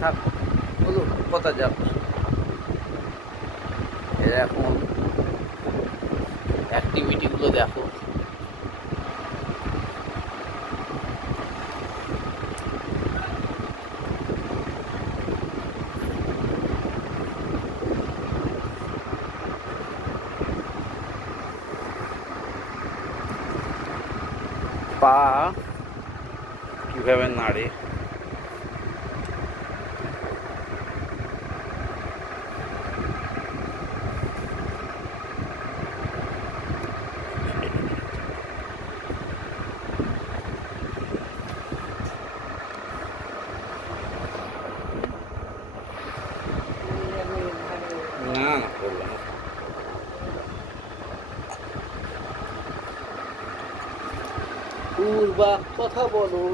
থাক, বলুন কথা যাক। এর এখন অ্যাক্টিভিটিগুলো দেখো। পা কিভাবে নাড়ে, না না করবো না। পূর্বা কথা বলো।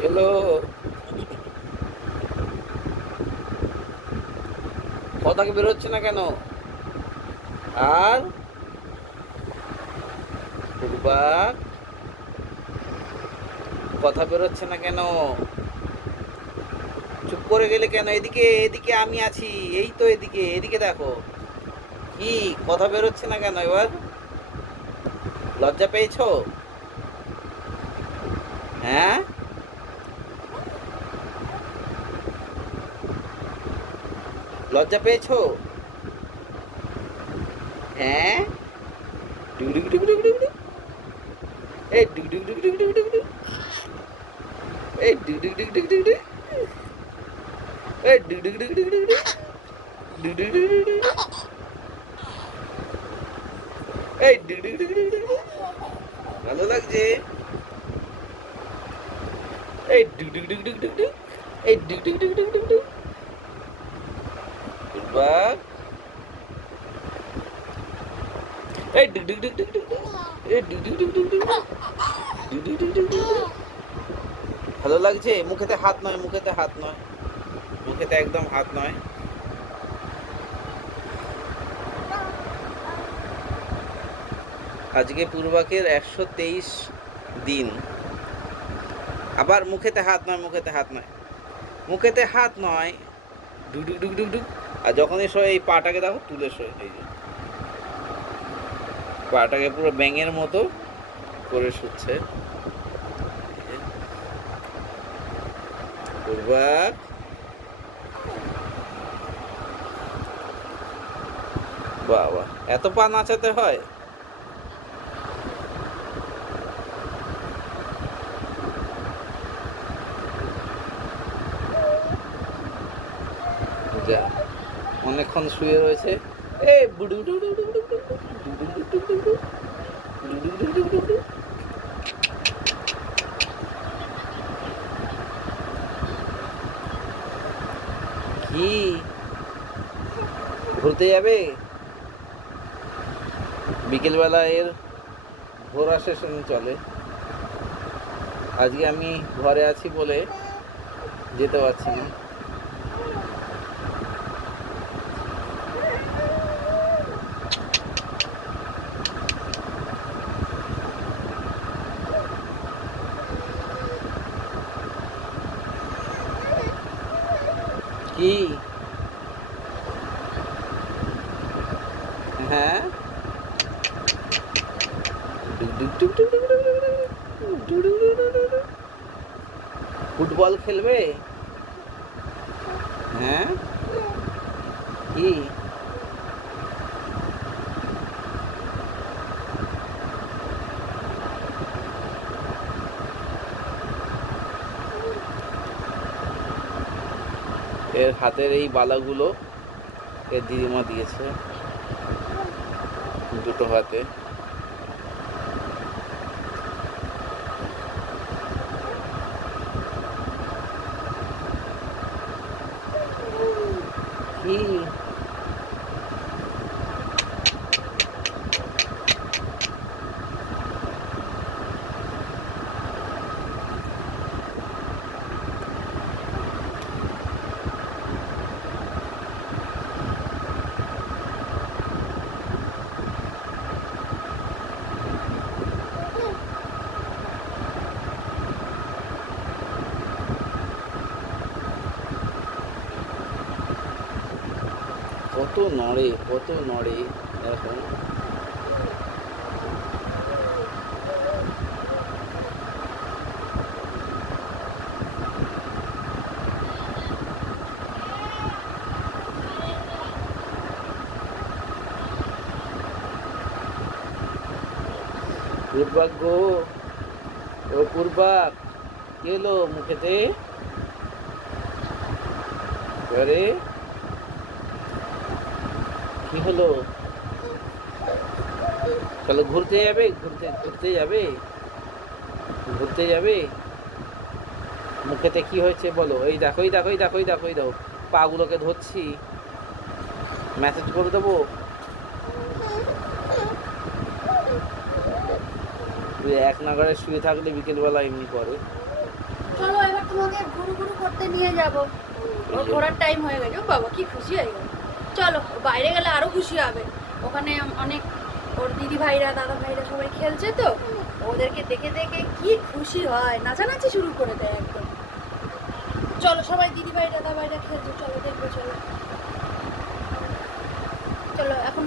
হ্যালো, কথা কি বেরোচ্ছে না কেন? আর পূর্বা কথা বেরোচ্ছে না কেন? চুপ করে গেলে কেন? এদিকে এদিকে আমি আছি, এই তো এদিকে এদিকে দেখো। কি কথা বেরোচ্ছে না কেন এবার? লজ্জা পেয়েছো? হ্যাঁ, লজ্জা পেয়েছো? হ্যাঁ, ডুগডুগ ডুগডুগ ডুগডুগ, এই ডুগডুগ ডুগডুগ ডুগডুগ, এই ডুগডুগ ডুগডুগ ডুগডুগ, এই ডুগডুগ ডুগডুগ ডুগডুগ, ডুগডুগ ডুগডুগ ডুগডুগ, এই ডুগডুগ ডুগডুগ ডুগডুগ। ভালো লাগছে? এই ডুগডুগ ডুগডুগ ডুগডুগ, এই ডুগডুগ ডুগডুগ ডুগডুগ। বাহ, এই ডুগডুগ ডুগডুগ ডুগডুগ, এই ডুগডুগ ডুগডুগ ডুগডুগ, ডুগডুগ ডুগডুগ ডুগডুগ। ভালো লাগছে? মুখেতে হাত নয়, মুখেতে হাত নয়, মুখেতে একদম হাত নয়। আজকে পূর্বাকের 123 দিন। আবার মুখেতে হাত নয়, মুখেতে হাত নয়, মুখেতে হাত নয়। ডুগডুগ ডুগডুগ ডুগ। আর যখনই শোয় এই পাটাকে দেখো তুলে শোয়, এই যে পাটাকে পুরো ব্যাঙের মতো করে শুচ্ছে। পূর্বা, বাবা এত পা নাচাতে হয়? যা, অনেকক্ষণ শুয়ে রয়েছে। এই বুডু ডু ডু ডু ডু ডু ডু, ডু ডু ডু ডু ডু ডু, ডু ডু ডু ডু ডু ডু। কি ঘুরতে যাবে? বিকেলবেলা এর ঘোরা সেশন চলে। আজকে আমি ঘরে আছি বলে যেতে পারছি না। কি? হ্যাঁ, ফুটবল খেলবে? হ্যাঁ, কি? এর হাতের এই বালাগুলো এর দিদিমা দিয়েছে, দুটো হাতে। কি? কত নড়ে, কত নড়ে এখন। পূর্বাক গো, ও পূর্বাক, কি এলো মুখেতে? আরে কি হলো? চলো ঘুরতে যাবে, ঘুরতে যাবে, ঘুরতে যাবে। মুখেতে কি হয়েছে বলো? এই দেখো, এই দেখো, এই দেখো, এই দেখো, এই দেখো, পাগুলোকে ধরছি, মেসেজ করে দেবো। তুই এক নাগারে শুয়ে থাকলে বিকেলবেলা এমনি করে। চলো এবার তোমাকে ঘুরু ঘুরু করতে নিয়ে যাবো। ওর ঘোরার টাইম হয়ে গেছে। ও বাবা কি খুশি হয়ে গেল। চলো বাইরে গেলে আরো খুশি হবে। ওখানে অনেক ওর দিদি ভাইরা দাদা ভাইরা সবাই খেলছে তো, ওদেরকে দেখে দেখে কি খুশি হয়, নাচানাচি শুরু করে দেয় একদম। চলো সবাই দিদি ভাই দাদা ভাইরা খেলছে, চলো দেখবো, চলো চলো এখন।